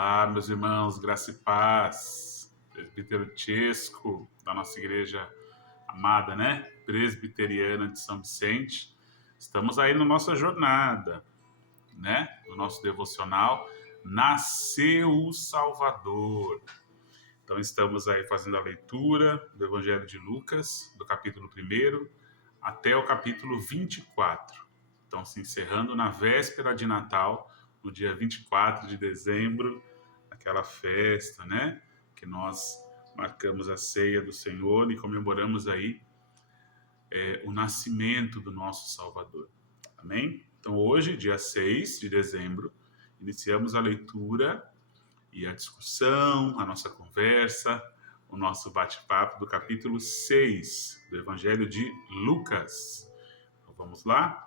Olá, meus irmãos, graça e paz. Presbítero Chesco, da nossa igreja amada, né? Presbiteriana de São Vicente. Estamos aí na nossa jornada, né? No nosso devocional, Nasceu o Salvador. Então, estamos aí fazendo a leitura do Evangelho de Lucas, do capítulo 1 até o capítulo 24. Então, se encerrando na véspera de Natal, no dia 24 de dezembro, aquela festa, né? Que nós marcamos a ceia do Senhor e comemoramos aí o nascimento do nosso Salvador. Amém? Então, hoje, dia 6 de dezembro, iniciamos a leitura e a discussão, a nossa conversa, o nosso bate-papo do capítulo 6 do Evangelho de Lucas. Então, vamos lá?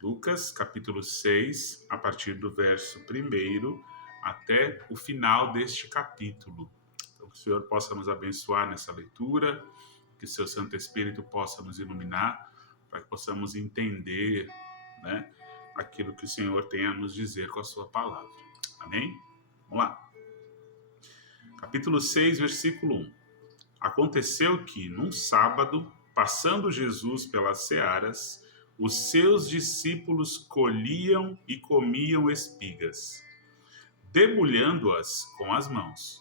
Lucas, capítulo 6, a partir do verso 1 até o final deste capítulo. Então, que o Senhor possa nos abençoar nessa leitura, que o seu Santo Espírito possa nos iluminar, para que possamos entender, né, aquilo que o Senhor tem a nos dizer com a sua palavra. Amém? Vamos lá. Capítulo 6, versículo 1. Aconteceu que, num sábado, passando Jesus pelas searas, os seus discípulos colhiam e comiam espigas, debulhando-as com as mãos.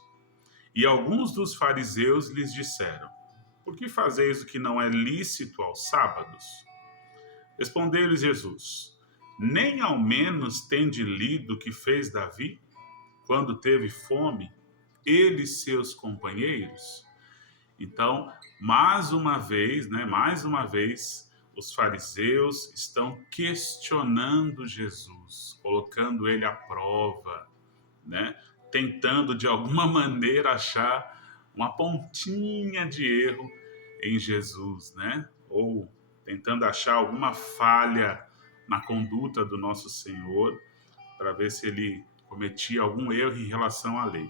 E alguns dos fariseus lhes disseram: Por que fazeis o que não é lícito aos sábados? Respondeu-lhes Jesus: Nem ao menos tende lido o que fez Davi, quando teve fome, ele e seus companheiros? Então, mais uma vez, os fariseus estão questionando Jesus, colocando ele à prova, né? Tentando de alguma maneira achar uma pontinha de erro em Jesus, né? Ou tentando achar alguma falha na conduta do nosso Senhor, para ver se ele cometia algum erro em relação à lei.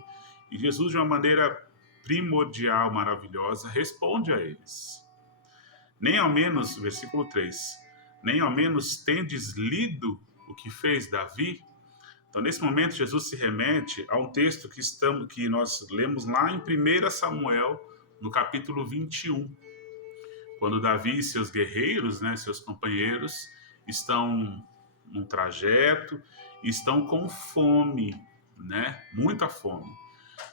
E Jesus, de uma maneira primordial, maravilhosa, responde a eles. Nem ao menos, versículo 3, nem ao menos tendes lido o que fez Davi? Então, nesse momento, Jesus se remete a um texto que nós lemos lá em 1 Samuel, no capítulo 21, quando Davi e seus guerreiros, né, seus companheiros, estão num trajeto, estão com fome, né, muita fome.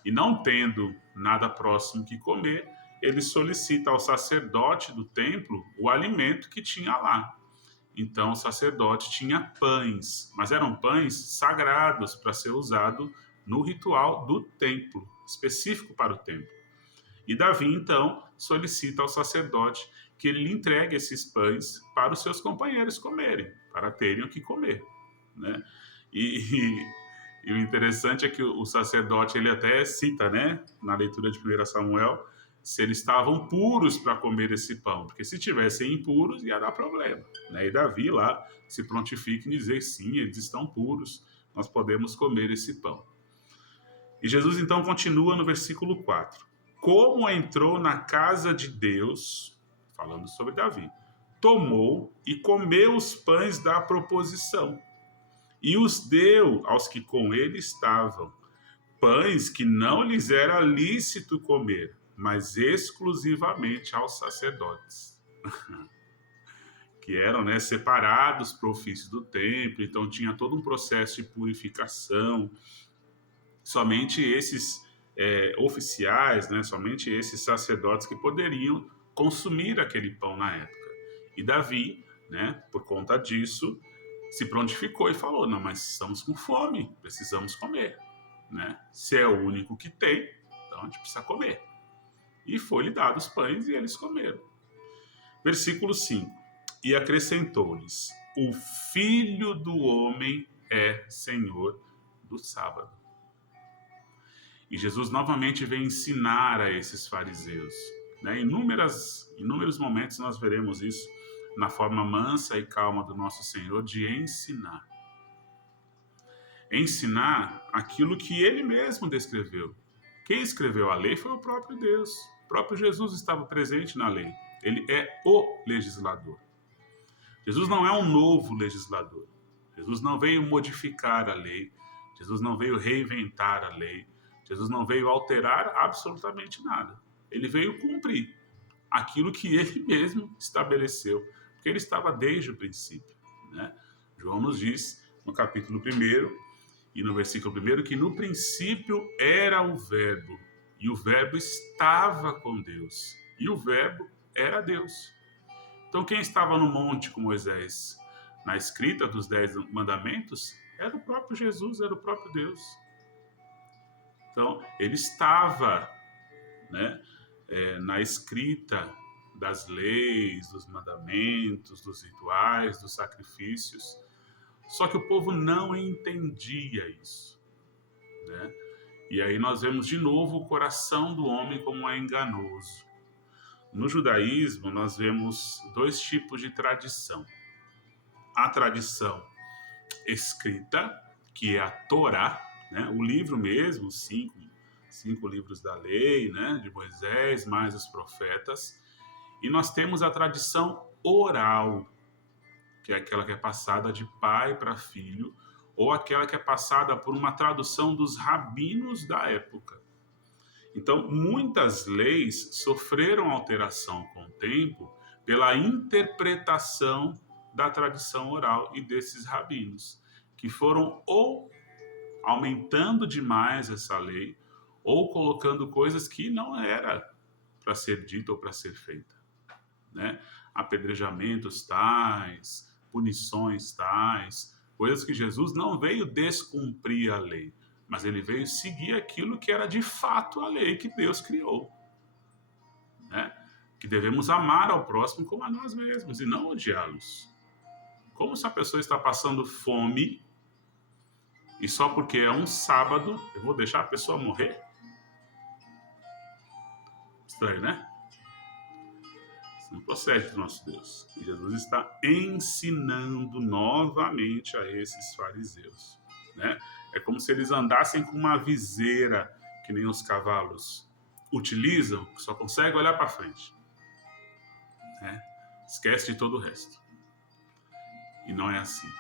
E não tendo nada próximo que comer, ele solicita ao sacerdote do templo o alimento que tinha lá. Então o sacerdote tinha pães, mas eram pães sagrados para ser usado no ritual do templo, específico para o templo. E Davi então solicita ao sacerdote que ele lhe entregue esses pães para os seus companheiros comerem, para terem o que comer, né? E o interessante é que o sacerdote, ele até cita, né, na leitura de 1 Samuel, se eles estavam puros para comer esse pão, porque se tivessem impuros ia dar problema, né? E Davi lá se prontifica em dizer sim, eles estão puros, nós podemos comer esse pão. E Jesus então continua no versículo 4. Como entrou na casa de Deus, falando sobre Davi, tomou e comeu os pães da proposição, e os deu aos que com ele estavam, pães que não lhes era lícito comer, mas exclusivamente aos sacerdotes, que eram, né, separados para o ofício do templo, então tinha todo um processo de purificação. Somente esses oficiais, né, somente esses sacerdotes que poderiam consumir aquele pão na época. E Davi, né, por conta disso, se prontificou e falou: não, mas estamos com fome, precisamos comer, né? Se é o único que tem, então a gente precisa comer. E foi-lhe dado os pães e eles comeram. Versículo 5. E acrescentou-lhes: o Filho do Homem é Senhor do sábado. E Jesus novamente vem ensinar a esses fariseus, né? Em inúmeros momentos nós veremos isso, na forma mansa e calma do nosso Senhor de ensinar. Ensinar aquilo que ele mesmo descreveu. Quem escreveu a lei foi o próprio Deus. O próprio Jesus estava presente na lei. Ele é o legislador. Jesus não é um novo legislador. Jesus não veio modificar a lei. Jesus não veio reinventar a lei. Jesus não veio alterar absolutamente nada. Ele veio cumprir aquilo que ele mesmo estabeleceu, porque ele estava desde o princípio, né? João nos diz, no capítulo 1 e no versículo 1, que no princípio era o Verbo, e o Verbo estava com Deus, e o Verbo era Deus. Então, quem estava no monte com Moisés, na escrita dos 10 mandamentos, era o próprio Jesus, era o próprio Deus. Então, ele estava, né, na escrita das leis, dos mandamentos, dos rituais, dos sacrifícios. Só que o povo não entendia isso, né? E aí nós vemos de novo o coração do homem como é enganoso. No judaísmo, nós vemos dois tipos de tradição. A tradição escrita, que é a Torá, né? O livro mesmo, cinco livros da lei, né? De Moisés, mais os profetas. E nós temos a tradição oral, que é aquela que é passada de pai para filho, ou aquela que é passada por uma tradução dos rabinos da época. Então, muitas leis sofreram alteração com o tempo pela interpretação da tradição oral e desses rabinos, que foram ou aumentando demais essa lei, ou colocando coisas que não era para ser dita ou para ser feita, né? Apedrejamentos tais, punições tais, coisas que Jesus não veio descumprir a lei, mas ele veio seguir aquilo que era de fato a lei que Deus criou, né? Que devemos amar ao próximo como a nós mesmos e não odiá-los. Como se a pessoa está passando fome e só porque é um sábado eu vou deixar a pessoa morrer? Estranho, né? Isso não procede do nosso Deus. E Jesus está ensinando novamente a esses fariseus, né? É como se eles andassem com uma viseira, que nem os cavalos utilizam, que só consegue olhar para frente, né? Esquece de todo o resto. E não é assim.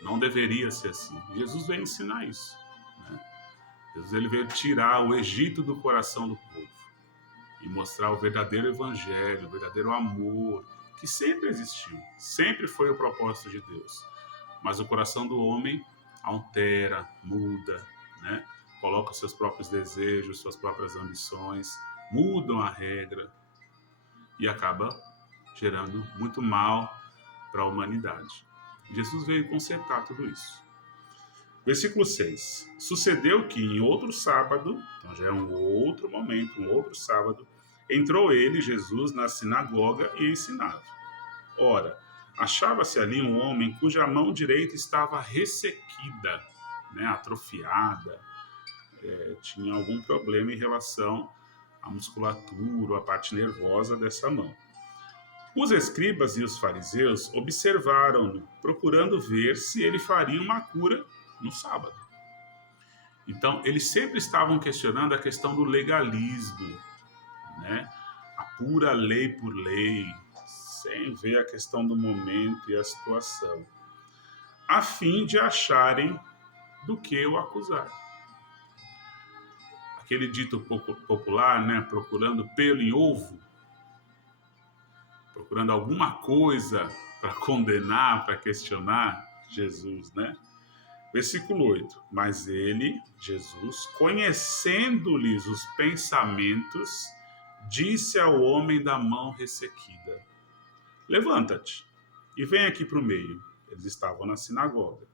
Não deveria ser assim. Jesus veio ensinar isso, né? Jesus ele veio tirar o Egito do coração do povo e mostrar o verdadeiro evangelho, o verdadeiro amor, que sempre existiu, sempre foi o propósito de Deus. Mas o coração do homem altera, muda, né? Coloca os seus próprios desejos, suas próprias ambições, mudam a regra e acaba gerando muito mal para a humanidade. Jesus veio consertar tudo isso. Versículo 6. Sucedeu que em outro sábado, então já é um outro momento, um outro sábado, entrou ele, Jesus, na sinagoga e ensinava. Ora, achava-se ali um homem cuja mão direita estava ressequida, né, atrofiada, tinha algum problema em relação à musculatura, à parte nervosa dessa mão. Os escribas e os fariseus observaram-no, procurando ver se ele faria uma cura no sábado. Então, eles sempre estavam questionando a questão do legalismo, né? A pura lei por lei, sem ver a questão do momento e a situação, a fim de acharem do que o acusar. Aquele dito popular, né? Procurando pelo em ovo, procurando alguma coisa para condenar, para questionar Jesus, né? Versículo 8. Mas ele, Jesus, conhecendo-lhes os pensamentos, disse ao homem da mão ressequida: levanta-te e vem aqui para o meio. Eles estavam na sinagoga.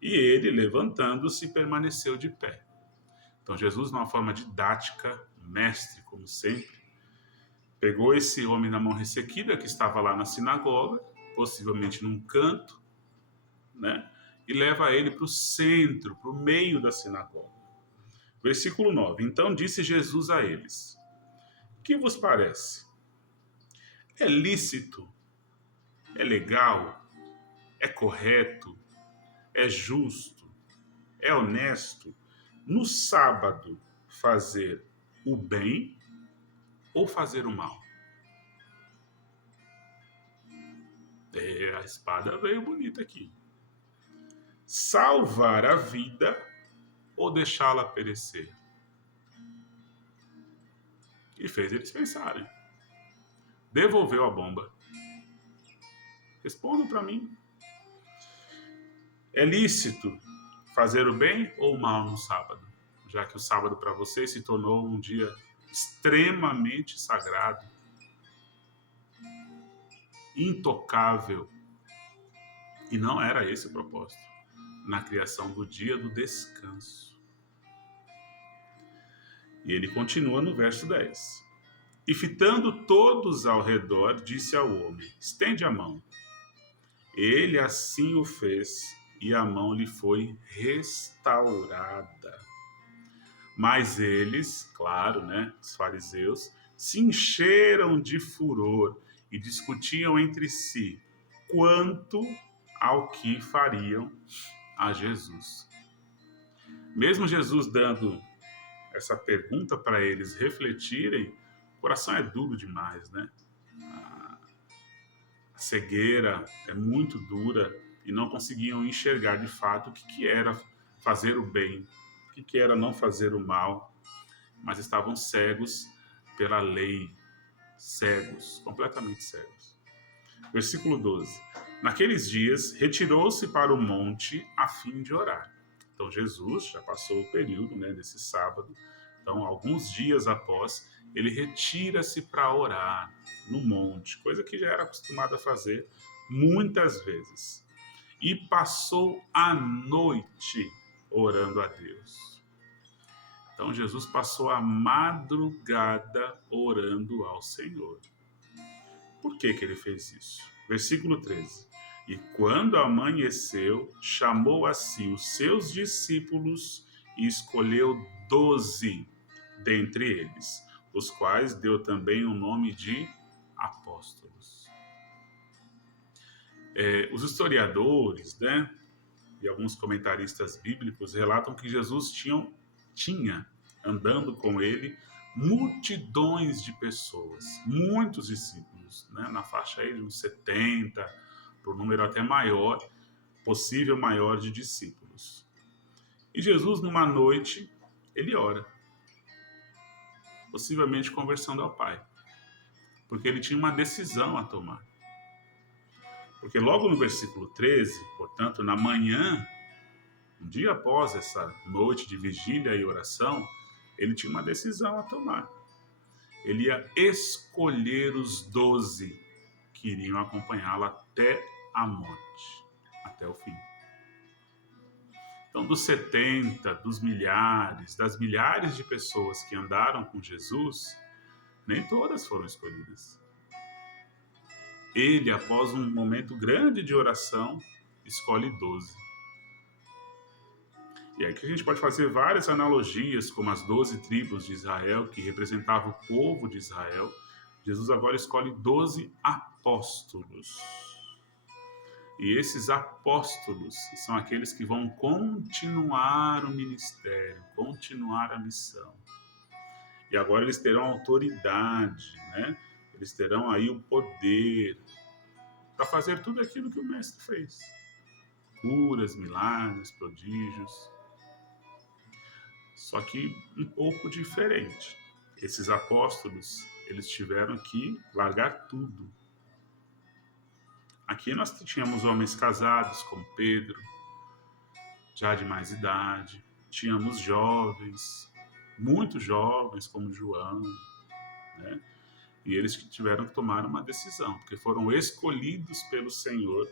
E ele, levantando-se, permaneceu de pé. Então Jesus, numa forma didática, mestre, como sempre, pegou esse homem da mão ressequida que estava lá na sinagoga, possivelmente num canto, né? E leva ele para o centro, para o meio da sinagoga. Versículo 9. Então disse Jesus a eles: que vos parece? É lícito? É legal? É correto? É justo? É honesto? No sábado fazer o bem ou fazer o mal? A espada veio bonita aqui. Salvar a vida ou deixá-la perecer? E fez eles pensarem. Devolveu a bomba. Respondam para mim. É lícito fazer o bem ou o mal no sábado? Já que o sábado para vocês se tornou um dia extremamente sagrado, intocável. E não era esse o propósito na criação do dia do descanso. E ele continua no verso 10. E fitando todos ao redor, disse ao homem: estende a mão. Ele assim o fez, e a mão lhe foi restaurada. Mas eles, claro, né, os fariseus, se encheram de furor e discutiam entre si quanto ao que fariam a Jesus. Mesmo Jesus dando essa pergunta para eles refletirem, o coração é duro demais, né? A cegueira é muito dura e não conseguiam enxergar de fato o que era fazer o bem, o que era não fazer o mal, mas estavam cegos pela lei, cegos, completamente cegos. Versículo 12. Naqueles dias, retirou-se para o monte a fim de orar. Então, Jesus já passou o período, né, desse sábado. Então, alguns dias após, ele retira-se para orar no monte, coisa que já era acostumado a fazer muitas vezes. E passou a noite orando a Deus. Então, Jesus passou a madrugada orando ao Senhor. Por que ele fez isso? Versículo 13. E quando amanheceu, chamou a si os seus discípulos e escolheu 12 dentre eles, os quais deu também o nome de apóstolos. Os historiadores, né, e alguns comentaristas bíblicos relatam que Jesus tinha andando com ele multidões de pessoas, muitos discípulos, né, na faixa aí de uns 70, por número até maior, possível maior de discípulos. E Jesus, numa noite, ele ora, possivelmente conversando ao Pai, porque ele tinha uma decisão a tomar. Porque logo no versículo 13, portanto, na manhã, um dia após essa noite de vigília e oração, ele tinha uma decisão a tomar. Ele ia escolher os 12 que iriam acompanhá-lo até a morte, até o fim. Então, dos 70, dos milhares, das milhares de pessoas que andaram com Jesus, nem todas foram escolhidas. Ele, após um momento grande de oração, escolhe 12. E aqui a gente pode fazer várias analogias, como as 12 tribos de Israel, que representavam o povo de Israel. Jesus agora escolhe 12 apóstolos. E esses apóstolos são aqueles que vão continuar o ministério, continuar a missão. E agora eles terão autoridade, né? Eles terão aí o poder para fazer tudo aquilo que o Mestre fez. Curas, milagres, prodígios. Só que um pouco diferente. Esses apóstolos, eles tiveram que largar tudo. Aqui nós tínhamos homens casados, como Pedro, já de mais idade. Tínhamos jovens, muito jovens, como João, né? E eles tiveram que tomar uma decisão, porque foram escolhidos pelo Senhor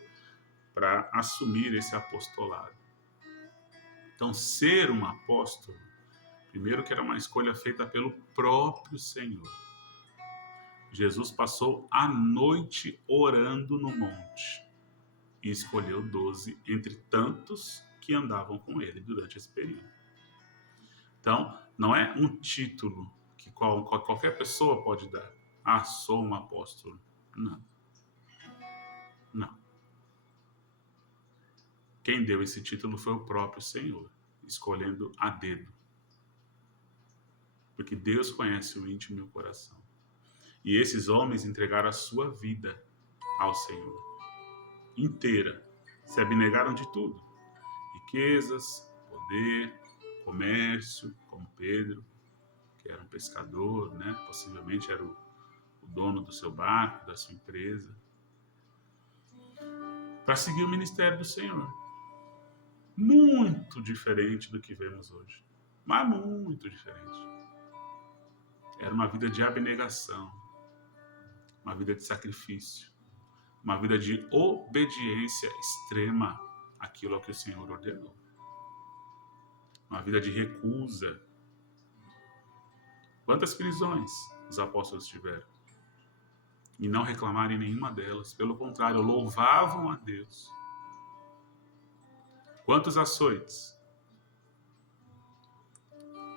para assumir esse apostolado. Então, ser um apóstolo, primeiro que era uma escolha feita pelo próprio Senhor. Jesus passou a noite orando no monte e escolheu 12 entre tantos que andavam com ele durante esse período. Então, não é um título que qualquer pessoa pode dar. Ah, sou um apóstolo. Não. Não. Quem deu esse título foi o próprio Senhor, escolhendo a dedo. Porque Deus conhece o íntimo e o coração. E esses homens entregaram a sua vida ao Senhor inteira. Se abnegaram de tudo. Riquezas, poder, comércio, como Pedro, que era um pescador, né? Possivelmente era o dono do seu barco, da sua empresa, para seguir o ministério do Senhor. Muito diferente do que vemos hoje, mas muito diferente. Era uma vida de abnegação, uma vida de sacrifício, uma vida de obediência extrema àquilo ao que o Senhor ordenou. Uma vida de recusa. Quantas prisões os apóstolos tiveram? E não reclamaram em nenhuma delas. Pelo contrário, louvavam a Deus. Quantos açoites?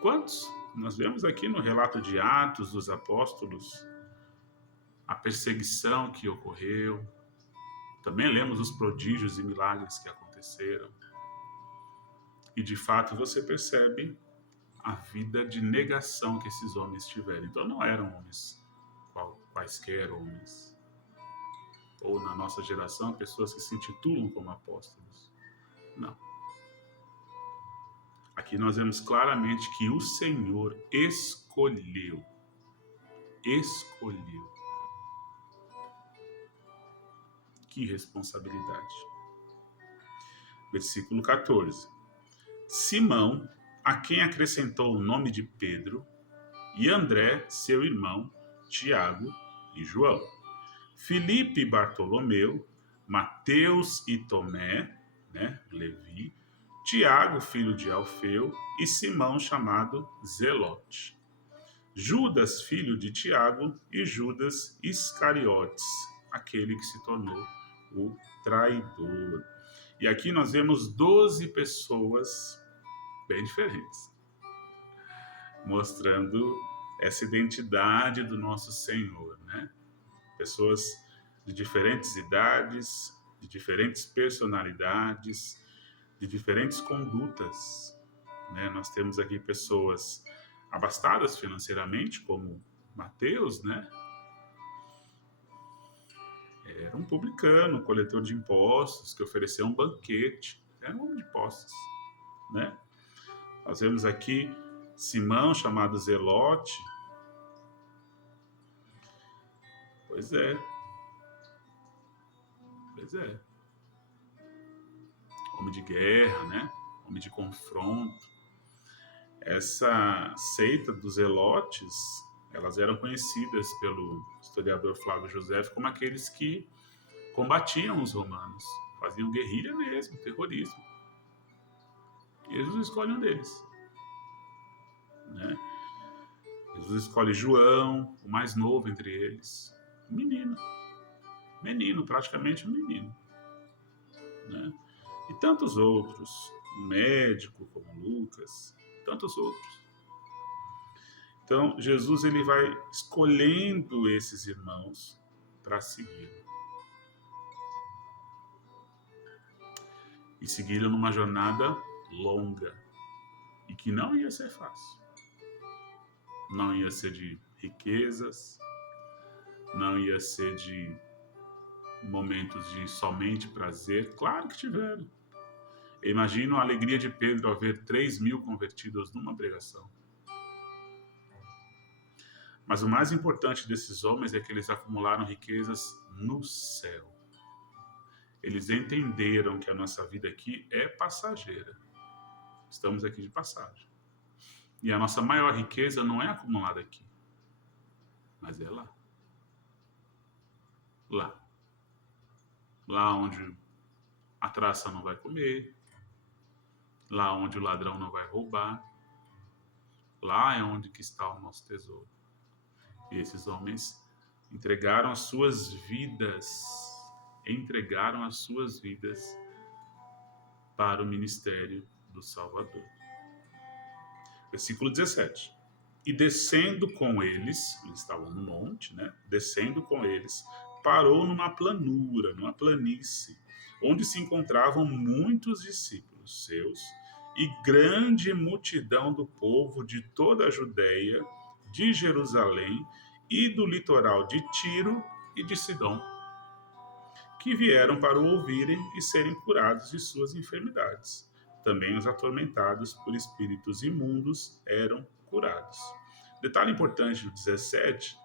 Quantos? Nós vemos aqui no relato de Atos dos Apóstolos a perseguição que ocorreu. Também lemos os prodígios e milagres que aconteceram. E de fato você percebe a vida de negação que esses homens tiveram. Então não eram homens quaisquer homens. Ou na nossa geração, pessoas que se intitulam como apóstolos. Não. Aqui nós vemos claramente que o Senhor escolheu. Escolheu. Que responsabilidade. Versículo 14. Simão, a quem acrescentou o nome de Pedro, e André, seu irmão, Tiago e João, Filipe e Bartolomeu, Mateus e Tomé, né, Levi, Tiago, filho de Alfeu, e Simão, chamado Zelote, Judas, filho de Tiago, e Judas Iscariotes, aquele que se tornou o traidor. E aqui nós vemos 12 pessoas bem diferentes, mostrando essa identidade do nosso Senhor, né? Pessoas de diferentes idades, de diferentes personalidades, de diferentes condutas, né? Nós temos aqui pessoas abastadas financeiramente, como Mateus, né? Era um publicano, coletor de impostos, que ofereceu um banquete. Era um homem de posses, né? Nós vemos aqui Simão, chamado Zelote. Pois é. Pois é. Homem de guerra, né? Homem de confronto. Essa seita dos Zelotes, elas eram conhecidas pelo historiador Flávio José como aqueles que combatiam os romanos. Faziam guerrilha mesmo, terrorismo. E Jesus escolhe um deles, né? Jesus escolhe João, o mais novo entre eles, um menino, praticamente um menino, né? E tantos outros, um médico como Lucas, tantos outros. Então Jesus ele vai escolhendo esses irmãos para segui-lo e segui-lo numa jornada longa e que não ia ser fácil. Não ia ser de riquezas, não ia ser de momentos de somente prazer. Claro que tiveram. Eu imagino a alegria de Pedro ao ver 3.000 convertidos numa pregação. Mas o mais importante desses homens é que eles acumularam riquezas no céu. Eles entenderam que a nossa vida aqui é passageira. Estamos aqui de passagem. E a nossa maior riqueza não é acumulada aqui, mas é lá. Lá. Lá onde a traça não vai comer, lá onde o ladrão não vai roubar, lá é onde que está o nosso tesouro. E esses homens entregaram as suas vidas para o ministério do Salvador. Versículo 17. E descendo com eles estavam no monte, né? Descendo com eles, parou numa planura, numa planície, onde se encontravam muitos discípulos seus e grande multidão do povo de toda a Judéia, de Jerusalém e do litoral de Tiro e de Sidom, que vieram para o ouvirem e serem curados de suas enfermidades. Também os atormentados por espíritos imundos eram curados. Detalhe importante do 17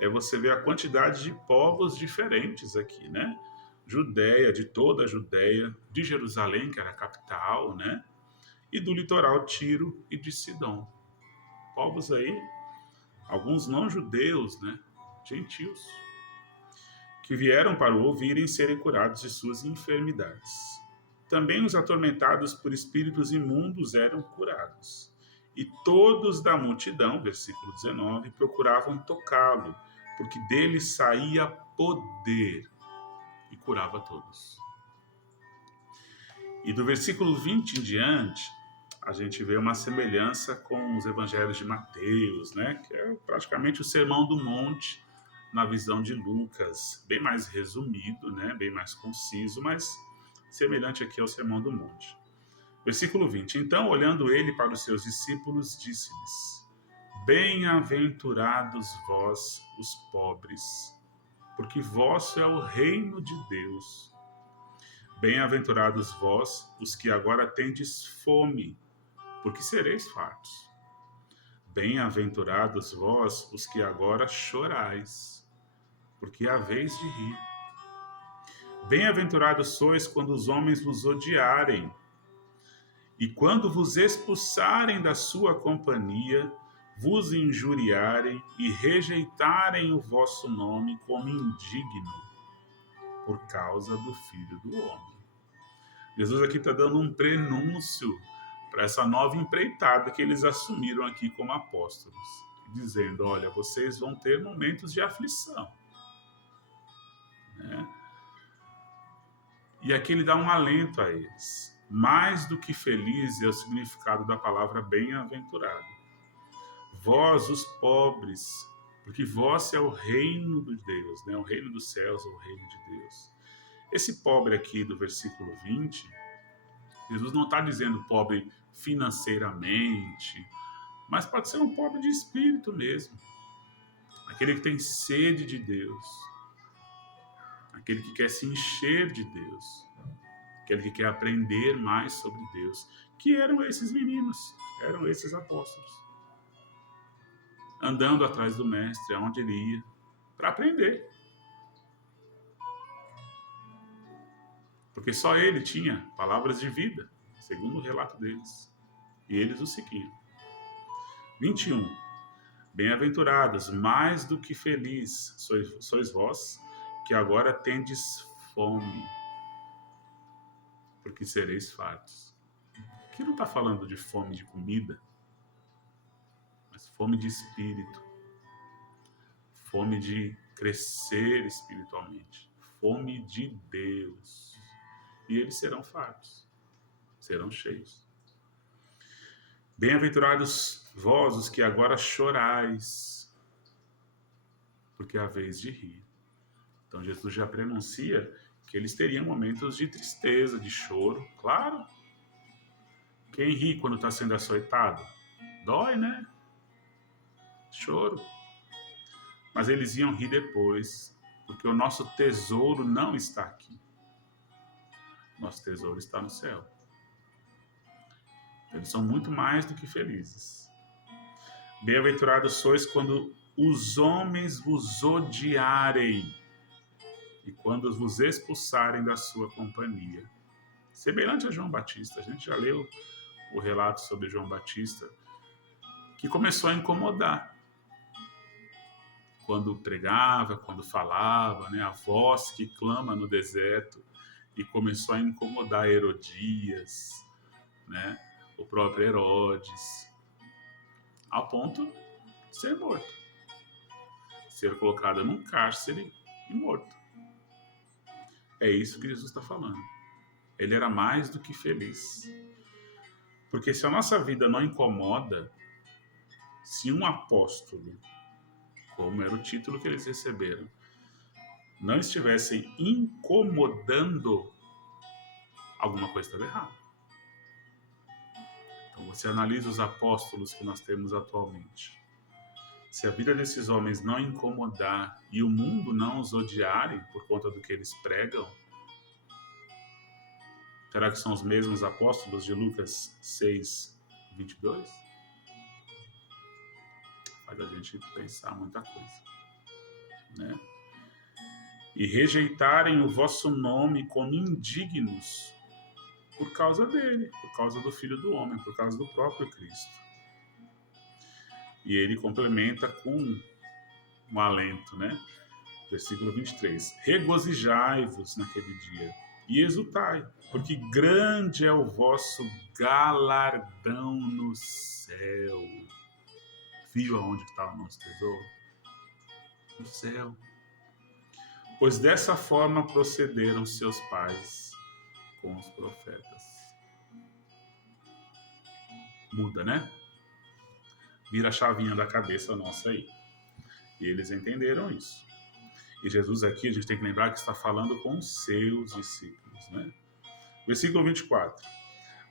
é você ver a quantidade de povos diferentes aqui, né? Judéia, de toda a Judéia, de Jerusalém, que era a capital, né? E do litoral Tiro e de Sidom. Povos aí, alguns não judeus, né? Gentios, que vieram para o ouvirem serem curados de suas enfermidades. Também os atormentados por espíritos imundos eram curados. E todos da multidão, versículo 19, procuravam tocá-lo, porque dele saía poder e curava todos. E do versículo 20 em diante, a gente vê uma semelhança com os evangelhos de Mateus, né? Que é praticamente o Sermão do Monte, na visão de Lucas, bem mais resumido, né? Bem mais conciso, mas semelhante aqui ao Sermão do Monte. Versículo 20. Então, olhando ele para os seus discípulos, disse-lhes: Bem-aventurados vós, os pobres, porque vosso é o reino de Deus. Bem-aventurados vós, os que agora tendes fome, porque sereis fartos. Bem-aventurados vós, os que agora chorais, porque haveis de rir. Bem-aventurados sois quando os homens vos odiarem, e quando vos expulsarem da sua companhia, vos injuriarem e rejeitarem o vosso nome como indigno, por causa do Filho do Homem. Jesus aqui está dando um prenúncio para essa nova empreitada que eles assumiram aqui como apóstolos, dizendo: olha, vocês vão ter momentos de aflição, né? E aqui ele dá um alento a eles. Mais do que feliz é o significado da palavra bem-aventurado. Vós, os pobres, porque vós é o reino de Deus, né? O reino dos céus, o reino de Deus. Esse pobre aqui do versículo 20, Jesus não está dizendo pobre financeiramente, mas pode ser um pobre de espírito mesmo. Aquele que tem sede de Deus, aquele que quer se encher de Deus, aquele que quer aprender mais sobre Deus, que eram esses meninos, eram esses apóstolos, andando atrás do mestre, aonde ele ia, para aprender. Porque só ele tinha palavras de vida, segundo o relato deles, e eles o seguiam. 21. Bem-aventurados, mais do que felizes, sois vós, que agora tendes fome, porque sereis fartos. Aqui não está falando de fome de comida, mas fome de espírito, fome de crescer espiritualmente, fome de Deus. E eles serão fartos, serão cheios. Bem-aventurados vós, os que agora chorais, porque é a vez de rir. Então Jesus já prenuncia que eles teriam momentos de tristeza, de choro, claro. Quem ri quando está sendo açoitado? Dói, né? Choro. Mas eles iam rir depois, porque o nosso tesouro não está aqui. Nosso tesouro está no céu. Eles são muito mais do que felizes. Bem-aventurados sois quando os homens vos odiarem e quando vos expulsarem da sua companhia. Semelhante a João Batista. A gente já leu o relato sobre João Batista, que começou a incomodar. Quando pregava, quando falava, né? A voz que clama no deserto, e começou a incomodar Herodias, né? O próprio Herodes, ao ponto de ser morto, ser colocado num cárcere e morto. É isso que Jesus está falando. Ele era mais do que feliz. Porque se a nossa vida não incomoda, se um apóstolo, como era o título que eles receberam, não estivessem incomodando, alguma coisa estava errada. Então você analisa os apóstolos que nós temos atualmente. Se a vida desses homens não incomodar e o mundo não os odiarem por conta do que eles pregam, Será que são os mesmos apóstolos de Lucas 6, 22? Faz a gente pensar muita coisa, né? E rejeitarem o vosso nome como indignos por causa dele, por causa do Filho do Homem, por causa do próprio Cristo. E ele complementa com um alento, né? Versículo 23. Regozijai-vos naquele dia e exultai, porque grande é o vosso galardão no céu. Viu aonde está o nosso tesouro? No céu. Pois dessa forma procederam seus pais com os profetas. Muda, né? Vira a chavinha da cabeça nossa aí. E eles entenderam isso. E Jesus aqui, a gente tem que lembrar que está falando com os seus discípulos, né? Versículo 24.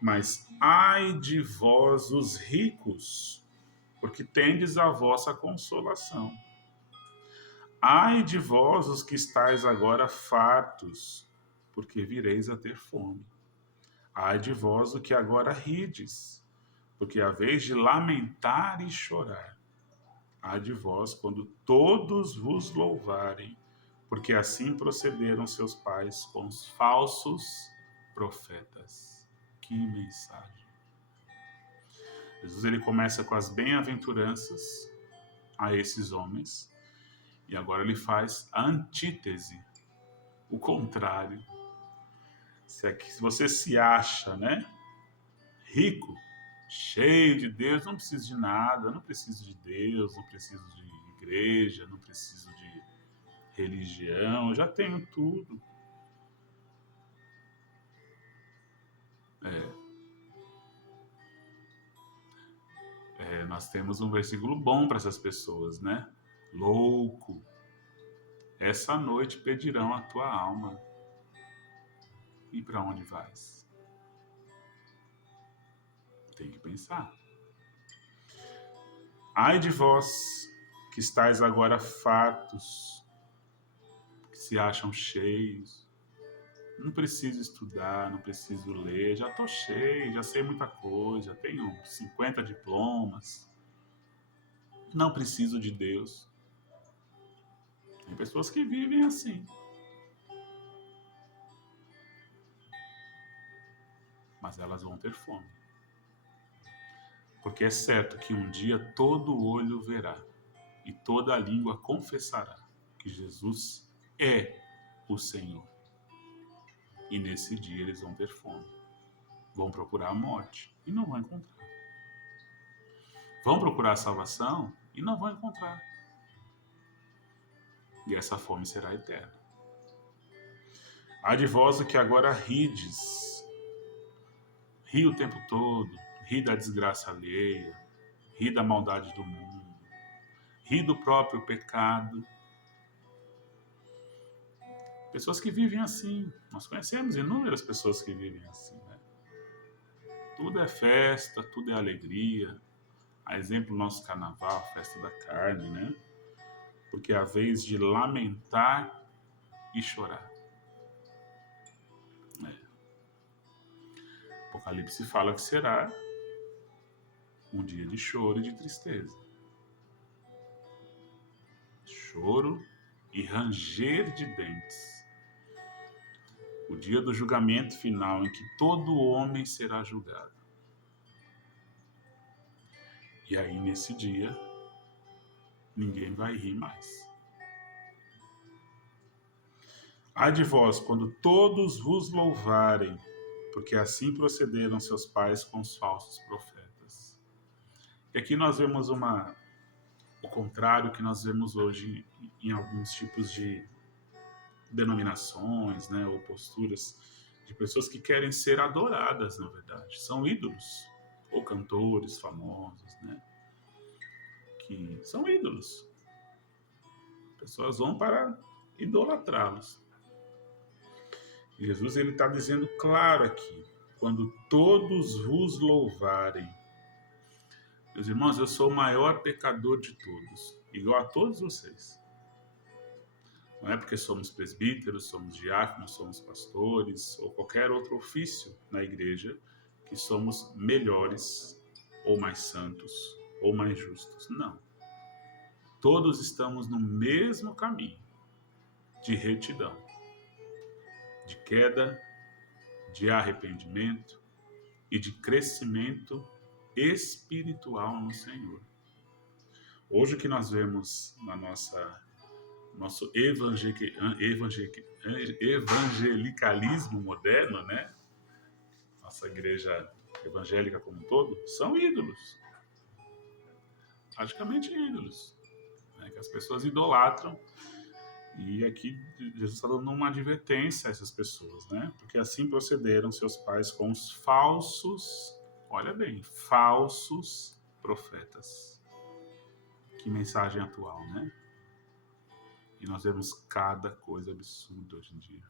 Mas ai de vós os ricos, porque tendes a vossa consolação. Ai de vós os que estáis agora fartos, porque vireis a ter fome. Ai de vós o que agora rides, porque haveis de lamentar e chorar. Ai de vós quando todos vos louvarem, porque assim procederam seus pais com os falsos profetas. Que mensagem! Jesus ele começa com as bem-aventuranças a esses homens e agora ele faz a antítese, o contrário. Se você se acha, né, rico, cheio de Deus, não preciso de nada, não preciso de Deus, não preciso de igreja, não preciso de religião, eu já tenho tudo. Nós temos um versículo bom para essas pessoas, né? Louco, essa noite pedirão a tua alma. E para onde vais? Tem que pensar. Ai de vós que estáis agora fartos, que se acham cheios. Não preciso estudar, não preciso ler, já estou cheio, já sei muita coisa, já tenho 50 diplomas. Não preciso de Deus. Tem pessoas que vivem assim. Mas elas vão ter fome. Porque é certo que um dia todo olho verá e toda a língua confessará que Jesus é o Senhor. E nesse dia eles vão ter fome. Vão procurar a morte e não vão encontrar. Vão procurar a salvação e não vão encontrar. E essa fome será eterna. Há de vós o que agora rides, ri o tempo todo, ri da desgraça alheia, ri da maldade do mundo, ri do próprio pecado. Pessoas que vivem assim. Nós conhecemos inúmeras pessoas que vivem assim, né? Tudo é festa, tudo é alegria. A exemplo do nosso carnaval, a festa da carne, né? Porque é a vez de lamentar e chorar. Apocalipse fala que será um dia de choro e de tristeza. Choro e ranger de dentes. O dia do julgamento final em que todo homem será julgado. E aí, nesse dia, ninguém vai rir mais. Ai de vós, quando todos vos louvarem, porque assim procederam seus pais com os falsos profetas. E aqui nós vemos o contrário que nós vemos hoje em alguns tipos de denominações, né, ou posturas de pessoas que querem ser adoradas, na verdade. São ídolos, ou cantores famosos, né, que são ídolos. Pessoas vão para idolatrá-los. Jesus ele está dizendo claro aqui, quando todos vos louvarem. Meus irmãos, eu sou o maior pecador de todos, igual a todos vocês. Não é porque somos presbíteros, somos diáconos, somos pastores ou qualquer outro ofício na igreja que somos melhores ou mais santos ou mais justos. Não. Todos estamos no mesmo caminho de retidão, de queda, de arrependimento e de crescimento espiritual no Senhor. Hoje o que nós vemos na nosso evangelicalismo moderno, né? Nossa igreja evangélica como um todo, são ídolos. Praticamente ídolos. Né? Que as pessoas idolatram. E aqui Jesus está dando uma advertência a essas pessoas, né? Porque assim procederam seus pais com os falsos, olha bem, falsos profetas. Que mensagem atual, né? E nós vemos cada coisa absurda hoje em dia.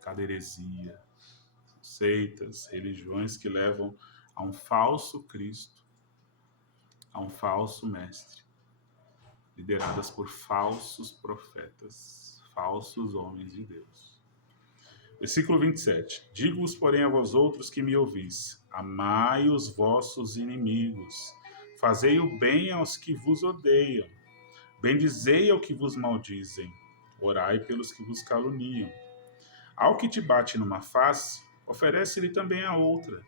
Cada heresia, seitas, religiões que levam a um falso Cristo, a um falso mestre, lideradas por falsos profetas, falsos homens de Deus. Versículo 27. Digo-vos, porém, a vós outros que me ouvis, amai os vossos inimigos, fazei o bem aos que vos odeiam, bendizei ao que vos maldizem, orai pelos que vos caluniam. Ao que te bate numa face, oferece-lhe também a outra.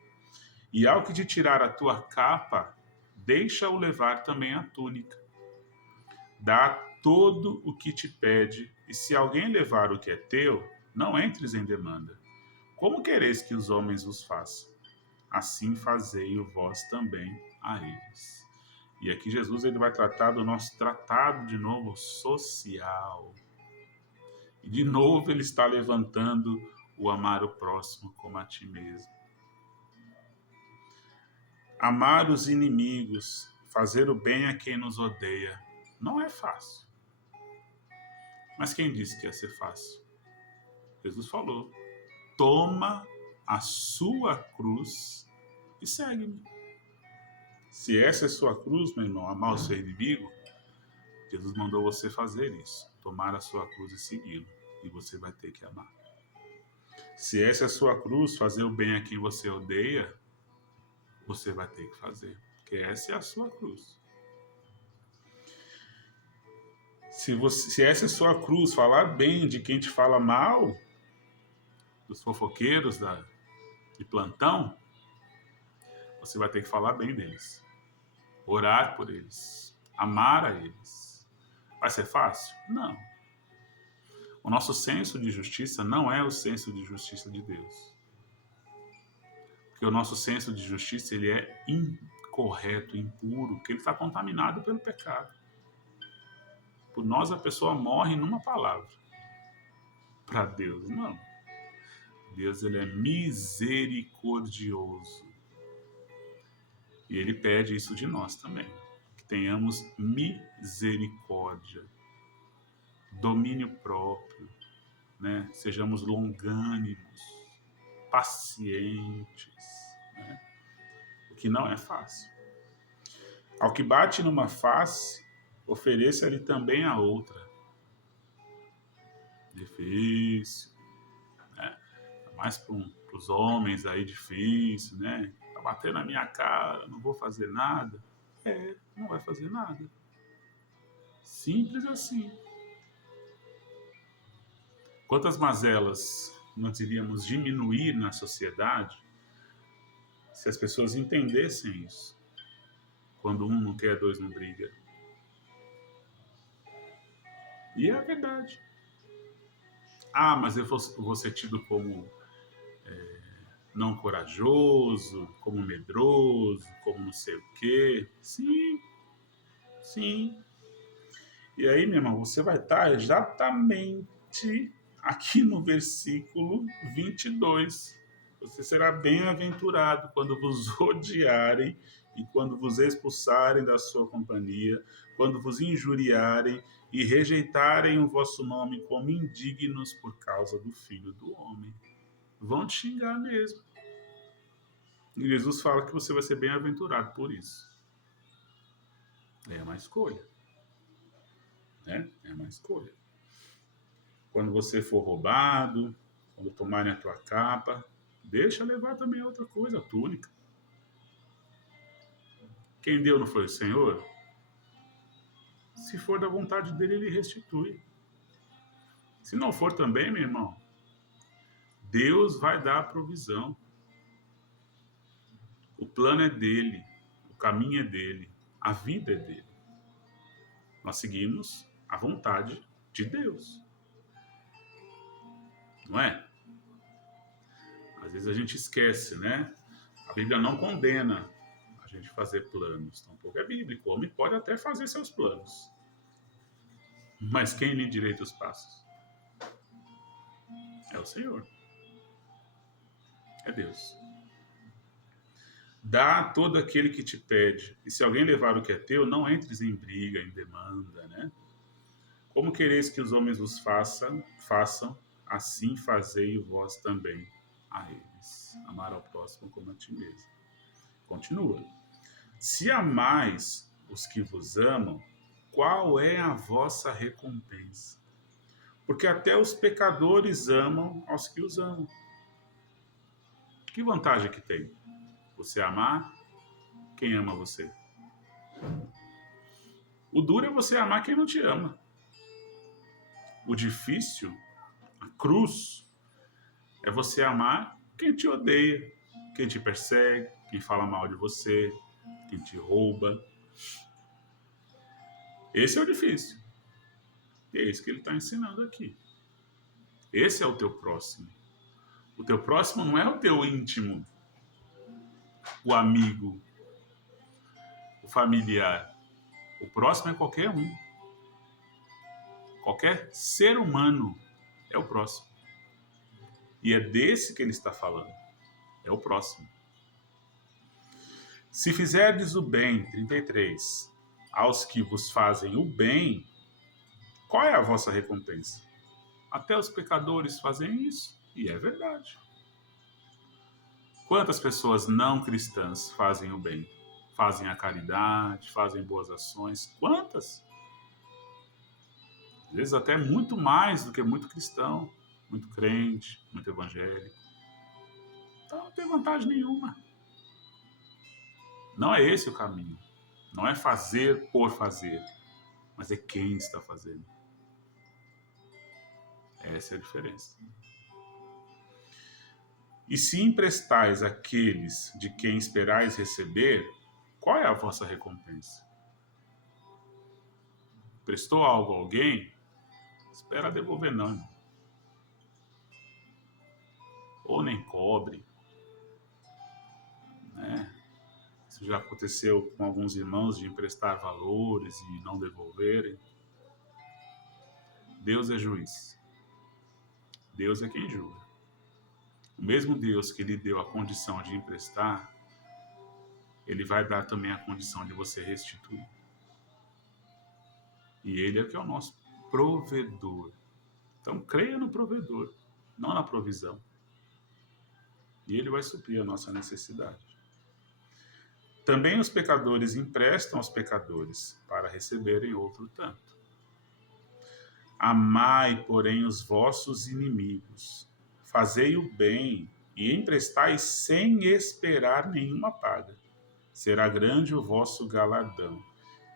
E ao que te tirar a tua capa, deixa-o levar também a túnica. Dá todo o que te pede, e se alguém levar o que é teu, não entres em demanda. Como quereis que os homens vos façam? Assim fazei-o vós também a eles. E aqui Jesus ele vai tratar do nosso tratado de novo social. E de novo ele está levantando o amar o próximo como a ti mesmo. Amar os inimigos, fazer o bem a quem nos odeia, não é fácil. Mas quem disse que ia ser fácil? Jesus falou: toma a sua cruz e segue-me. Se essa é a sua cruz, meu irmão, amar o seu inimigo, Jesus mandou você fazer isso. Tomar a sua cruz e segui-lo. E você vai ter que amar. Se essa é a sua cruz, fazer o bem a quem você odeia, você vai ter que fazer. Porque essa é a sua cruz. Se essa é a sua cruz, falar bem de quem te fala mal, dos fofoqueiros de plantão, você vai ter que falar bem deles. Orar por eles. Amar a eles. Vai ser fácil? Não. O nosso senso de justiça não é o senso de justiça de Deus. Porque o nosso senso de justiça ele é incorreto, impuro, porque ele está contaminado pelo pecado. Por nós a pessoa morre numa palavra. Para Deus, não. Deus ele é misericordioso. E ele pede isso de nós também. Que tenhamos misericórdia. Domínio próprio, né? Sejamos longânimos, pacientes, né? O que não é fácil. Ao que bate numa face, ofereça-lhe também a outra. Difícil, né? Mais para os homens aí, difícil, né? Tá batendo na minha cara, não vou fazer nada. Não vai fazer nada. Simples assim. Quantas mazelas nós iríamos diminuir na sociedade se as pessoas entendessem isso? Quando um não quer, dois não briga. E é a verdade. Ah, mas eu vou ser tido como não corajoso, como medroso, como não sei o quê. Sim, sim. E aí, meu irmão, você vai estar exatamente aqui no versículo 22. Você será bem-aventurado quando vos odiarem e quando vos expulsarem da sua companhia, quando vos injuriarem e rejeitarem o vosso nome como indignos por causa do Filho do Homem. Vão te xingar mesmo. E Jesus fala que você vai ser bem-aventurado por isso. É uma escolha. Né? É uma escolha. quando você for roubado, quando tomarem a tua capa, deixa levar também outra coisa, a túnica. Quem deu não foi o Senhor? Se for da vontade dele, ele restitui. Se não for também, meu irmão, Deus vai dar a provisão. O plano é dele, o caminho é dele, a vida é dele. Nós seguimos a vontade de Deus. Não é? Às vezes a gente esquece, né? A Bíblia não condena a gente fazer planos, tampouco é bíblico. O homem pode até fazer seus planos, mas quem lhe endireita os passos? É o Senhor. É Deus. Dá a todo aquele que te pede, e se alguém levar o que é teu, não entres em briga, em demanda, né? Como quereis que os homens vos façam, assim fazei vós também a eles. Amar ao próximo como a ti mesmo. Continua. Se amais os que vos amam, qual é a vossa recompensa? Porque até os pecadores amam aos que os amam. Que vantagem que tem? Você amar quem ama você. O duro é você amar quem não te ama. O difícil, a cruz, é você amar quem te odeia, quem te persegue, quem fala mal de você, quem te rouba. Esse é o difícil. E é isso que ele está ensinando aqui. Esse é o teu próximo. O teu próximo não é o teu íntimo, o amigo, o familiar. O próximo é qualquer um. Qualquer ser humano é o próximo. E é desse que ele está falando. É o próximo. Se fizerdes o bem, 33, aos que vos fazem o bem, qual é a vossa recompensa? Até os pecadores fazem isso, e é verdade. Quantas pessoas não cristãs fazem o bem? Fazem a caridade, fazem boas ações? Quantas? Às vezes até muito mais do que muito cristão, muito crente, muito evangélico. Então não tem vantagem nenhuma. Não é esse o caminho. Não é fazer por fazer, mas é quem está fazendo. Essa é a diferença. E se emprestais àqueles de quem esperais receber, qual é a vossa recompensa? Prestou algo a alguém? Espera devolver não, irmão. Ou nem cobre, né? Isso já aconteceu com alguns irmãos de emprestar valores e não devolverem. Deus é juiz. Deus é quem julga. O mesmo Deus que lhe deu a condição de emprestar, ele vai dar também a condição de você restituir. E ele é que é o nosso provedor. Então creia no provedor, não na provisão. E ele vai suprir a nossa necessidade. Também os pecadores emprestam aos pecadores para receberem outro tanto. Amai, porém, os vossos inimigos. Fazei o bem e emprestai sem esperar nenhuma paga. Será grande o vosso galardão,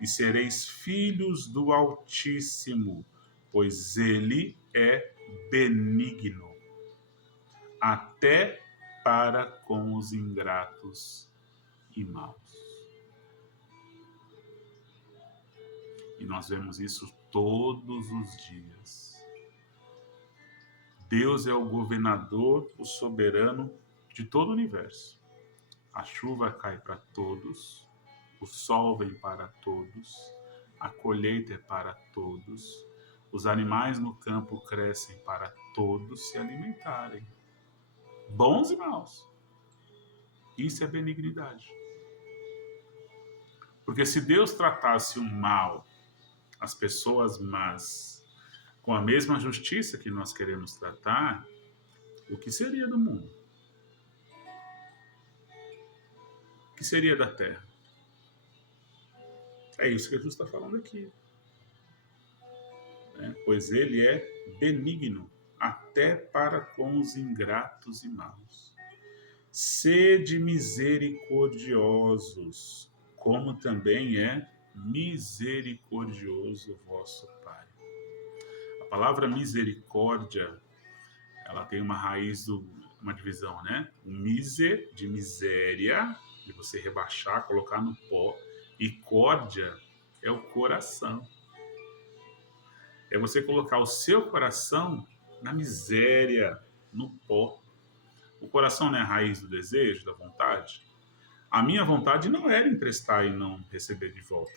e sereis filhos do Altíssimo, pois ele é benigno, até para com os ingratos e maus. E nós vemos isso todos os dias. Deus é o governador, o soberano de todo o universo. A chuva cai para todos, o sol vem para todos, a colheita é para todos, os animais no campo crescem para todos se alimentarem, bons e maus. Isso é benignidade. Porque se Deus tratasse o mal, as pessoas más, com a mesma justiça que nós queremos tratar, o que seria do mundo? O que seria da terra? É isso que Jesus está falando aqui. pois ele é benigno, até para com os ingratos e maus. Sede misericordiosos, como também é misericordioso o vosso Pai. A palavra misericórdia, ela tem uma raiz, uma divisão, né? O miser, de miséria, de você rebaixar, colocar no pó, e córdia é o coração. É você colocar o seu coração na miséria, no pó. O coração não é a raiz do desejo, da vontade? A minha vontade não era emprestar e não receber de volta.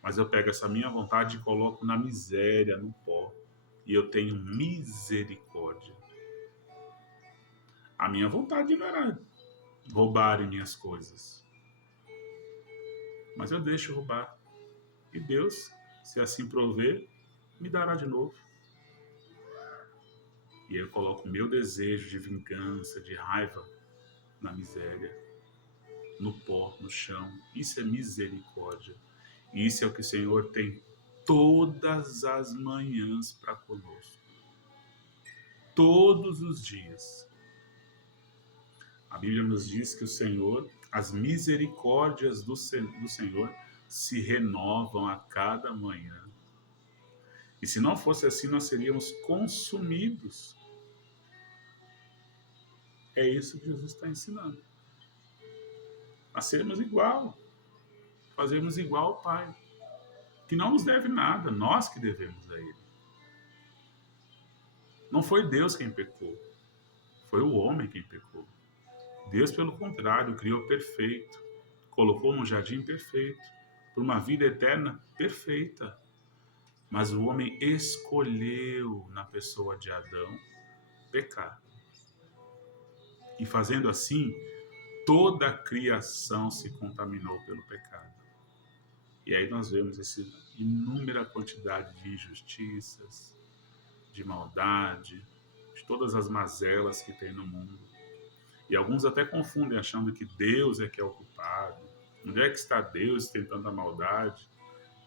Mas eu pego essa minha vontade e coloco na miséria, no pó. E eu tenho misericórdia. A minha vontade não era roubarem minhas coisas. Mas eu deixo roubar. E Deus, se assim prover, me dará de novo. E eu coloco o meu desejo de vingança, de raiva, na miséria, no pó, no chão. Isso é misericórdia. E isso é o que o Senhor tem todas as manhãs para conosco. Todos os dias. A Bíblia nos diz que o Senhor, as misericórdias do Senhor se renovam a cada manhã. E se não fosse assim, nós seríamos consumidos. É isso que Jesus está ensinando. A sermos igual. Fazermos igual ao Pai. Que não nos deve nada, nós que devemos a Ele. Não foi Deus quem pecou. Foi o homem quem pecou. Deus, pelo contrário, criou perfeito. Colocou no jardim perfeito. Por uma vida eterna perfeita. Mas o homem escolheu, na pessoa de Adão, pecar. E fazendo assim, toda a criação se contaminou pelo pecado. E aí nós vemos essa inúmera quantidade de injustiças, de maldade, de todas as mazelas que tem no mundo. E alguns até confundem, achando que Deus é que é o culpado. Onde é que está Deus se tem tanta maldade?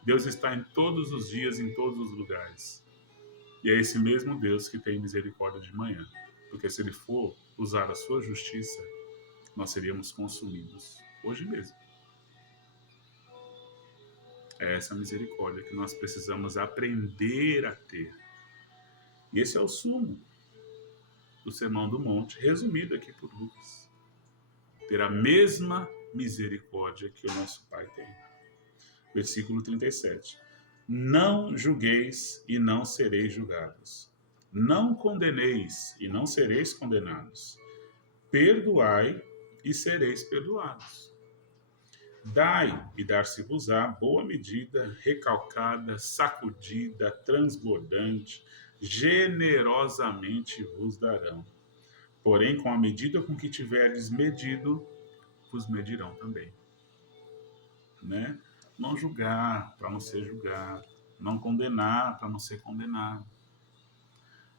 Deus está em todos os dias, em todos os lugares. E é esse mesmo Deus que tem misericórdia de manhã. Porque se Ele for usar a sua justiça, nós seríamos consumidos hoje mesmo. É essa misericórdia que nós precisamos aprender a ter. E esse é o sumo do Sermão do Monte, resumido aqui por Lucas. Ter a mesma misericórdia que o nosso Pai tem. Versículo 37. Não julgueis e não sereis julgados. Não condeneis e não sereis condenados. Perdoai e sereis perdoados. Dai e dar-se-vos-á boa medida, recalcada, sacudida, transbordante, generosamente vos darão. Porém, com a medida com que tiverdes medido, vos medirão também. Né? Não julgar para não ser julgado. Não condenar para não ser condenado.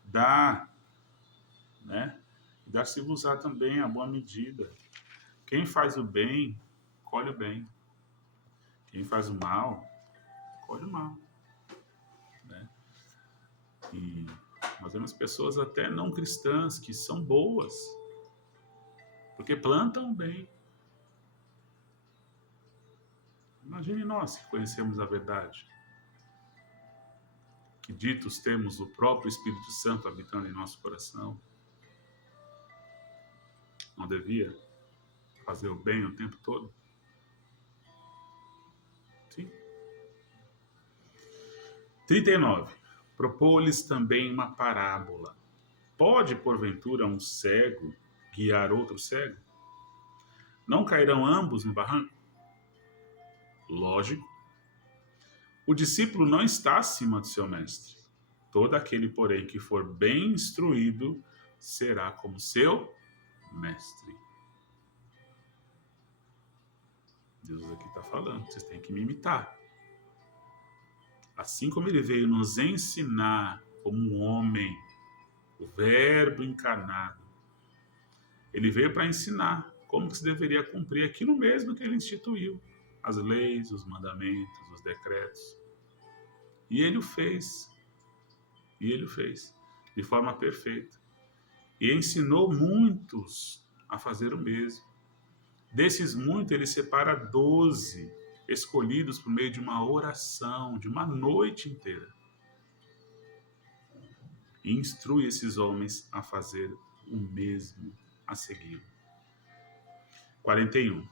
Dar, né? Dar-se-vos-á também a boa medida. Quem faz o bem, colhe o bem. Quem faz o mal, colhe o mal. Né? E nós vemos pessoas até não cristãs que são boas, porque plantam o bem. Imagine nós que conhecemos a verdade, que ditos temos o próprio Espírito Santo habitando em nosso coração. Não devia fazer o bem o tempo todo? Sim. 39. Propôs-lhes também uma parábola. Pode, porventura, um cego guiar outro cego? Não cairão ambos no barranco? Lógico. O discípulo não está acima do seu mestre. Todo aquele, porém, que for bem instruído, será como seu mestre. Deus aqui está falando, vocês têm que me imitar. Assim como ele veio nos ensinar como um homem, o verbo encarnado, ele veio para ensinar como que se deveria cumprir aquilo mesmo que ele instituiu, as leis, os mandamentos, os decretos. E ele o fez. E ele o fez de forma perfeita. E ensinou muitos a fazer o mesmo. Desses muitos, ele separa 12 escolhidos por meio de uma oração, de uma noite inteira. E instrui esses homens a fazer o mesmo a seguir. 41.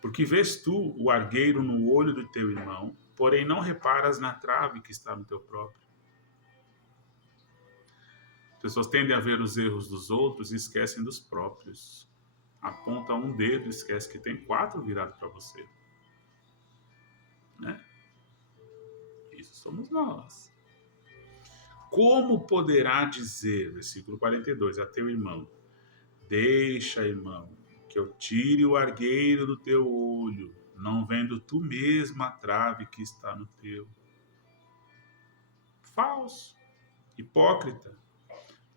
Porque vês tu o argueiro no olho do teu irmão, porém não reparas na trave que está no teu próprio. As pessoas tendem a ver os erros dos outros e esquecem dos próprios. Aponta um dedo e esquece que tem 4 virados para você. Né? Isso somos nós. Como poderá dizer, versículo 42, a teu irmão: deixa, irmão, que eu tire o argueiro do teu olho, não vendo tu mesmo a trave que está no teu. Falso, hipócrita.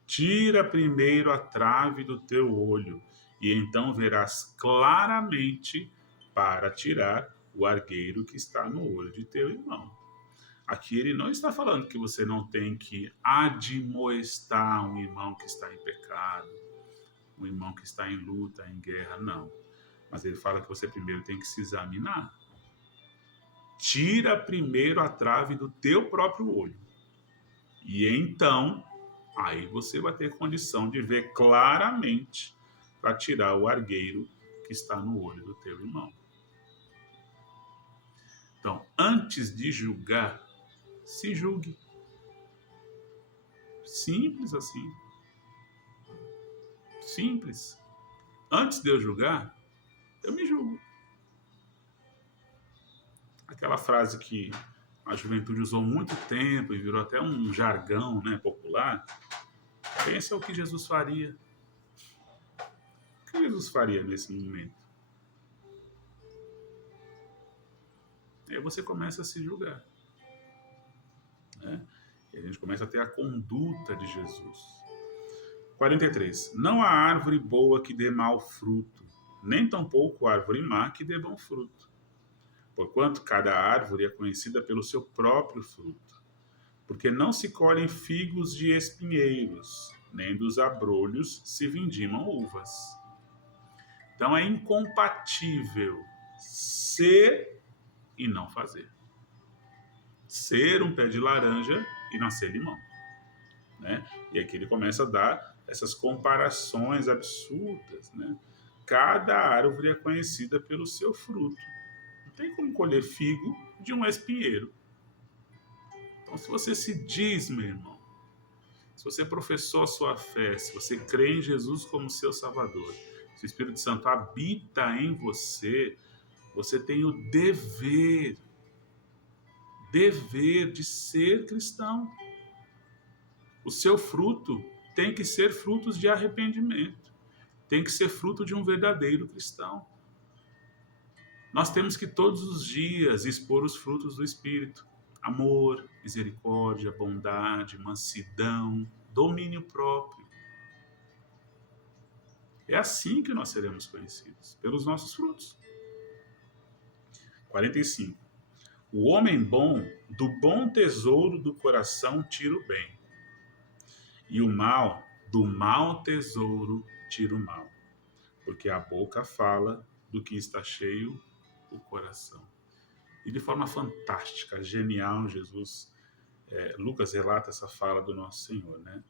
Tira primeiro a trave do teu olho, e então verás claramente para tirar o argueiro que está no olho de teu irmão. Aqui ele não está falando que você não tem que admoestar um irmão que está em pecado, um irmão que está em luta, em guerra, não. Mas ele fala que você primeiro tem que se examinar. Tira primeiro a trave do teu próprio olho. E então, aí você vai ter condição de ver claramente para tirar o argueiro que está no olho do teu irmão. Então, antes de julgar, se julgue. Simples assim. Simples. Antes de eu julgar, eu me julgo. Aquela frase que a juventude usou muito tempo e virou até um jargão, né, popular. Pensa o que Jesus faria. O que Jesus faria nesse momento? Aí você começa a se julgar. Né? E a gente começa a ter a conduta de Jesus. 43. Não há árvore boa que dê mau fruto, nem tampouco árvore má que dê bom fruto. Porquanto cada árvore é conhecida pelo seu próprio fruto. Porque não se colhem figos de espinheiros, nem dos abrolhos se vindimam uvas. Então é incompatível ser e não fazer. Ser um pé de laranja e nascer limão. Né? E aqui ele começa a dar essas comparações absurdas. Né? Cada árvore é conhecida pelo seu fruto. Não tem como colher figo de um espinheiro. Então, se você se diz, meu irmão, se você professou a sua fé, se você crê em Jesus como seu Salvador, se o Espírito Santo habita em você, você tem o dever de ser cristão. O seu fruto tem que ser frutos de arrependimento. Tem que ser fruto de um verdadeiro cristão. Nós temos que todos os dias expor os frutos do Espírito. Amor, misericórdia, bondade, mansidão, domínio próprio. É assim que nós seremos conhecidos, pelos nossos frutos. 45. O homem bom, do bom tesouro do coração tira o bem. E o mal, do mau tesouro tira o mal. Porque a boca fala do que está cheio o coração. E de forma fantástica, genial, Lucas relata essa fala do nosso Senhor, né?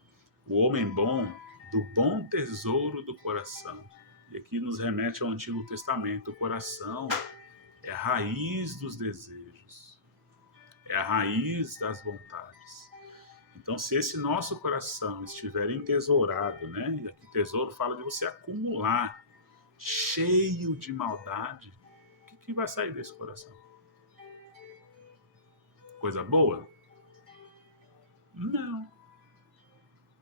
O homem bom, do bom tesouro do coração. E aqui nos remete ao Antigo Testamento. O coração é a raiz dos desejos, é a raiz das vontades. Então, se esse nosso coração estiver entesourado, né? E aqui tesouro fala de você acumular, cheio de maldade, o que vai sair desse coração? Coisa boa? Não.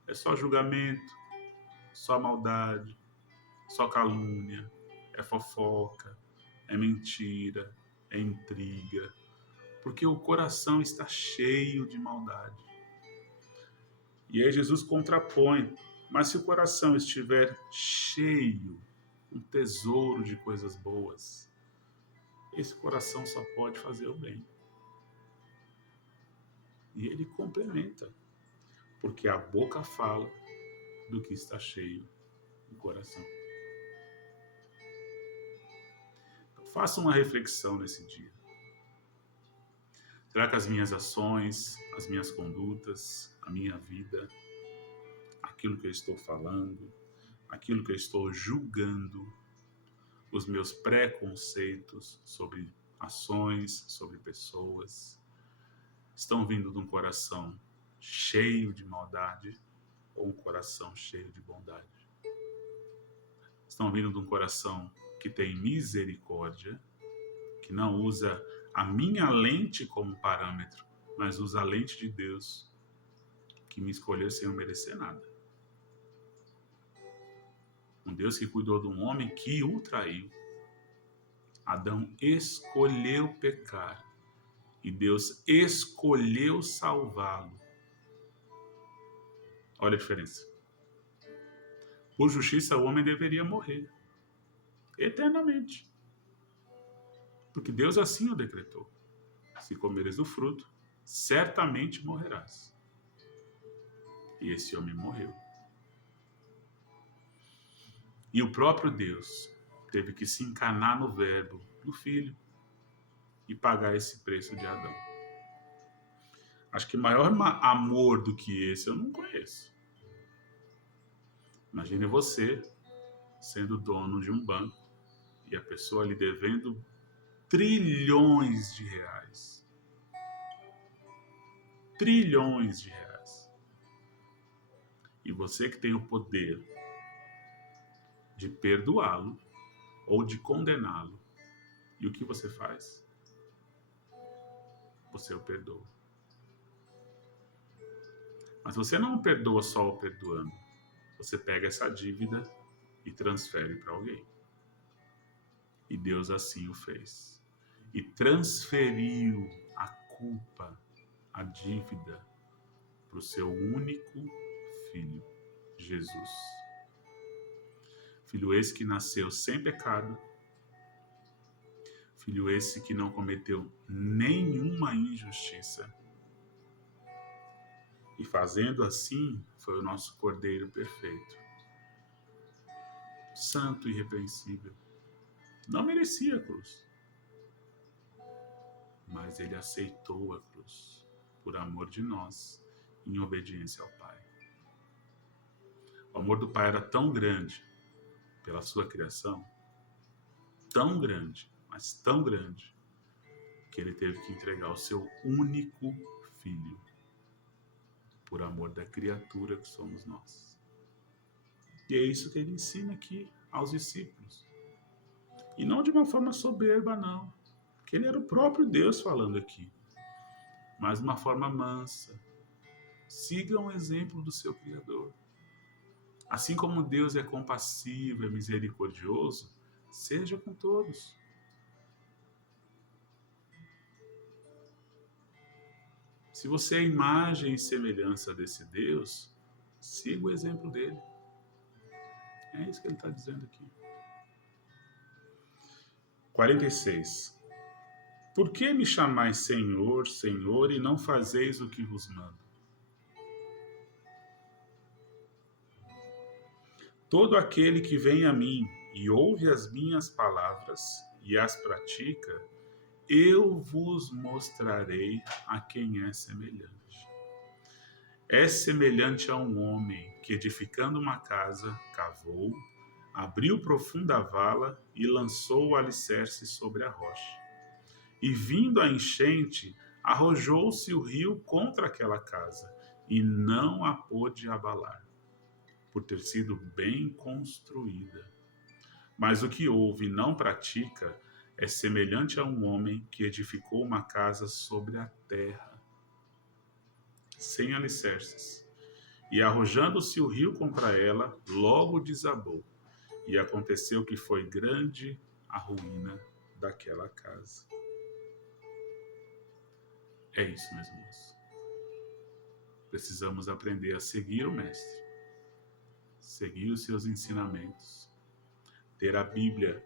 É só julgamento, só maldade, só calúnia, é fofoca, é mentira, é intriga, porque o coração está cheio de maldade. E aí Jesus contrapõe, mas se o coração estiver cheio, um tesouro de coisas boas, esse coração só pode fazer o bem. E ele complementa. porque a boca fala do que está cheio o coração. Então, faça uma reflexão nesse dia. Será que as minhas ações, as minhas condutas, a minha vida, aquilo que eu estou falando, aquilo que eu estou julgando, os meus preconceitos sobre ações, sobre pessoas, estão vindo de um coração cheio de maldade ou um coração cheio de bondade? Estão vindo de um coração que tem misericórdia, que não usa a minha lente como parâmetro, mas usa a lente de Deus, que me escolheu sem eu merecer nada. Um Deus que cuidou de um homem que o traiu. Adão escolheu pecar e Deus escolheu salvá-lo. Olha a diferença. Por justiça, o homem deveria morrer eternamente, porque Deus assim o decretou. Se comeres do fruto, certamente morrerás. E esse homem morreu. E o próprio Deus teve que se encarnar no Verbo, no Filho, e pagar esse preço de Adão. Acho que maior amor do que esse eu não conheço. Imagine você sendo dono de um banco e a pessoa lhe devendo trilhões de reais. Trilhões de reais. E você que tem o poder de perdoá-lo ou de condená-lo. E o que você faz? Você o perdoa. Mas você não o perdoa só o perdoando. Você pega essa dívida e transfere para alguém. E Deus assim o fez. E transferiu a culpa, a dívida, para o seu único filho, Jesus. Filho esse que nasceu sem pecado. Filho esse que não cometeu nenhuma injustiça. E fazendo assim, foi o nosso Cordeiro perfeito. Santo e irrepreensível. Não merecia a cruz. Mas ele aceitou a cruz por amor de nós, em obediência ao Pai. O amor do Pai era tão grande pela sua criação, tão grande, mas tão grande, que ele teve que entregar o seu único filho por amor da criatura que somos nós. E é isso que ele ensina aqui aos discípulos. E não de uma forma soberba, não. Porque ele era o próprio Deus falando aqui. Mas de uma forma mansa. Sigam o exemplo do seu Criador. Assim como Deus é compassivo, é misericordioso, seja com todos. Se você é a imagem e semelhança desse Deus, siga o exemplo dele. É isso que ele está dizendo aqui. 46. Por que me chamais Senhor, Senhor, e não fazeis o que vos mando? Todo aquele que vem a mim e ouve as minhas palavras e as pratica, eu vos mostrarei a quem é semelhante. É semelhante a um homem que, edificando uma casa, cavou, abriu profunda vala e lançou o alicerce sobre a rocha. E vindo a enchente, arrojou-se o rio contra aquela casa, e não a pôde abalar, por ter sido bem construída. Mas o que ouve e não pratica é semelhante a um homem que edificou uma casa sobre a terra, sem alicerces. E arrojando-se o rio contra ela, logo desabou. E aconteceu que foi grande a ruína daquela casa. É isso, meus irmãos. Precisamos aprender a seguir o Mestre, seguir os seus ensinamentos, ter a Bíblia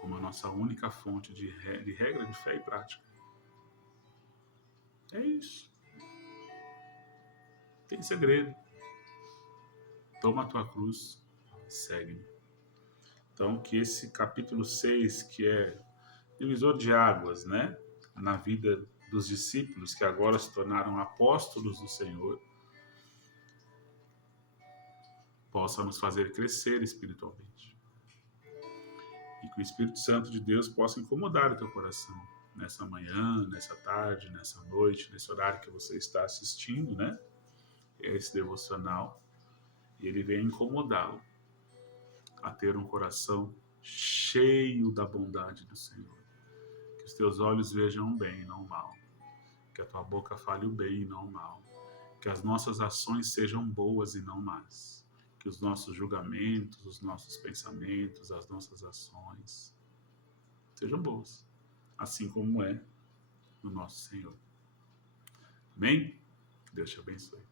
como a nossa única fonte de regra de fé e prática. É isso. Tem segredo. Toma a tua cruz, segue-me. Então, que esse capítulo 6, que é divisor de águas, né? Na vida dos discípulos, que agora se tornaram apóstolos do Senhor, possa nos fazer crescer espiritualmente. E que o Espírito Santo de Deus possa incomodar o teu coração nessa manhã, nessa tarde, nessa noite, nesse horário que você está assistindo, né? Esse devocional. E ele venha incomodá-lo a ter um coração cheio da bondade do Senhor. Que os teus olhos vejam o bem e não o mal. Que a tua boca fale o bem e não o mal. Que as nossas ações sejam boas e não más. Que os nossos julgamentos, os nossos pensamentos, as nossas ações sejam boas, assim como é no nosso Senhor. Amém? Deus te abençoe.